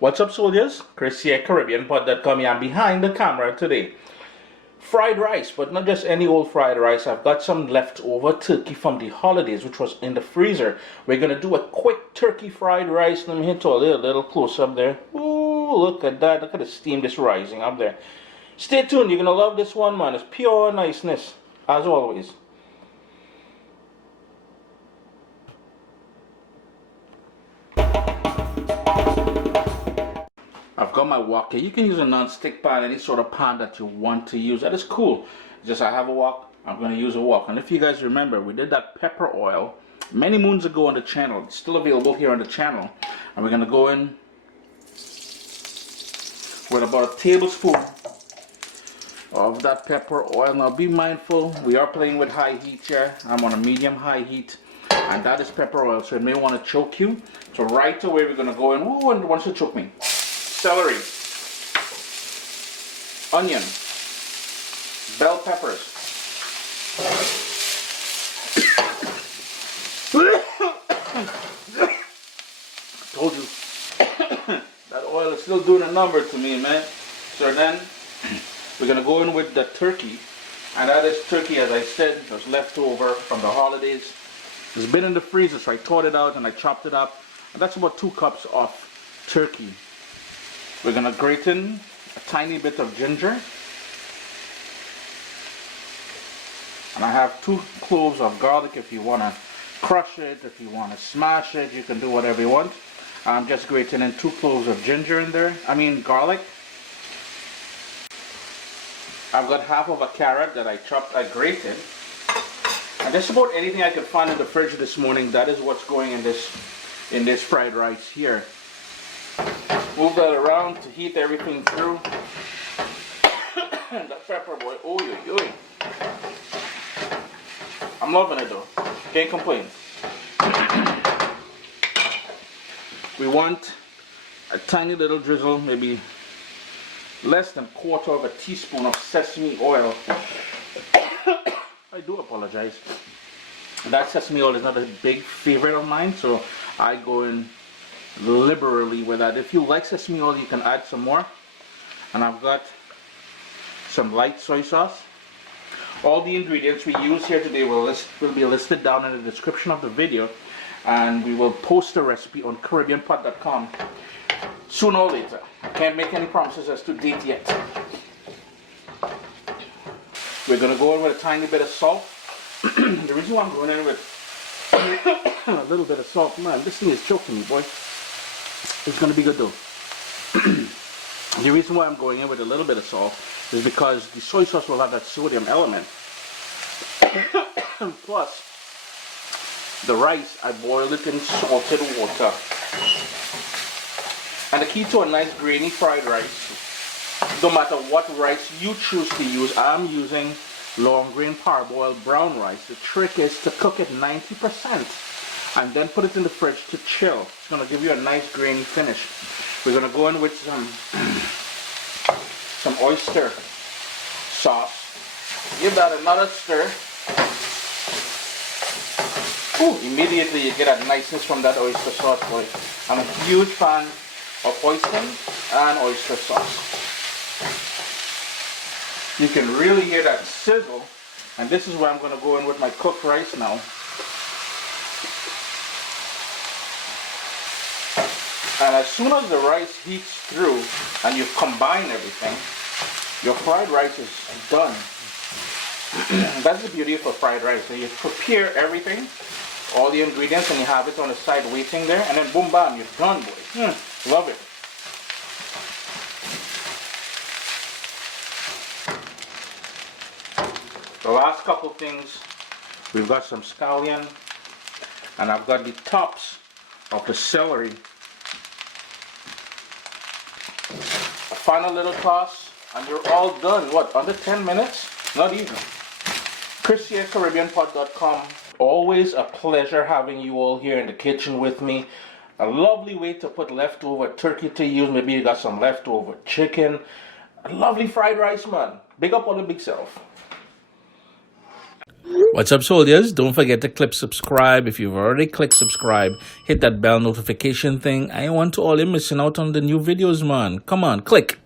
What's up, soldiers? Chris here, caribbeanpot.com. I'm behind the camera today. Fried rice, but not just any old fried rice. I've got some leftover turkey from the holidays, which was in the freezer. We're going to do a quick turkey fried rice. Let me hit to a little close up there. Ooh, look at that. Look at the steam just rising up there. Stay tuned. You're going to love this one, man. It's pure niceness, as always. I've got my wok here. You can use a non-stick pan, any sort of pan that you want to use. That is cool. Just I have a wok, I'm going to use a wok. And if you guys remember, we did that pepper oil many moons ago on the channel. It's still available here on the channel. And we're going to go in with about a tablespoon of that pepper oil. Now be mindful, we are playing with high heat here. I'm on a medium-high heat. And that is pepper oil, so it may want to choke you. So right away we're going to go in. Ooh, and it wants to choke me. Celery, onion, bell peppers, told you that oil is still doing a number to me, man. So then we're gonna go in with the turkey, and that is turkey, as I said, was left over from the holidays. It's been in the freezer, so I thawed it out and I chopped it up, and that's about 2 cups of turkey. We're going to grate in a tiny bit of ginger. And I have 2 cloves of garlic. If you want to crush it, if you want to smash it, you can do whatever you want. I'm just grating in 2 cloves of ginger in there. Garlic. I've got half of a carrot that I chopped, I grated. And just about anything I could find in the fridge this morning, that is what's going in this fried rice here. Move that around to heat everything through. That pepper, boy, oh. I'm loving it though. Can't complain. We want a tiny little drizzle, maybe less than 1/4 of a teaspoon of sesame oil. I do apologize. That sesame oil is not a big favorite of mine, so I go in liberally with that. If you like sesame oil, you can add some more. And I've got some light soy sauce. All the ingredients we use here today will be listed down in the description of the video, and we will post the recipe on caribbeanpot.com sooner or later. I can't make any promises as to date yet. We're going to go in with a tiny bit of salt. The reason why I'm going in with a little bit of salt, man, this thing is choking me, boy. It's going to be good though. The reason why I'm going in with a little bit of salt is because the soy sauce will have that sodium element. Plus, the rice, I boil it in salted water. And the key to a nice grainy fried rice, no matter what rice you choose to use, I'm using long grain parboiled brown rice. The trick is to cook it 90%. And then put it in the fridge to chill. It's going to give you a nice grainy finish. We're going to go in with some oyster sauce. Give that another stir. Ooh, immediately you get a niceness from that oyster sauce, boy. I'm a huge fan of oysters and oyster sauce. You can really hear that sizzle. And this is where I'm going to go in with my cooked rice now. And as soon as the rice heats through and you've combined everything, your fried rice is done. That's the beauty of a fried rice. So you prepare everything, all the ingredients, and you have it on the side waiting there, and then boom, bam, you're done, boy. Love it. The last couple things, we've got some scallion, and I've got the tops of the celery. Final little toss, and you're all done. What, under 10 minutes? Not even. Chris here, caribbeanpot.com. Always a pleasure having you all here in the kitchen with me. A lovely way to put leftover turkey to use. Maybe you got some leftover chicken. A lovely fried rice, man. Big up on the big self. What's up, soldiers? Don't forget to click subscribe. If you've already clicked subscribe, hit that bell notification thing. I want to all you missing out on the new videos, man. Come on, click.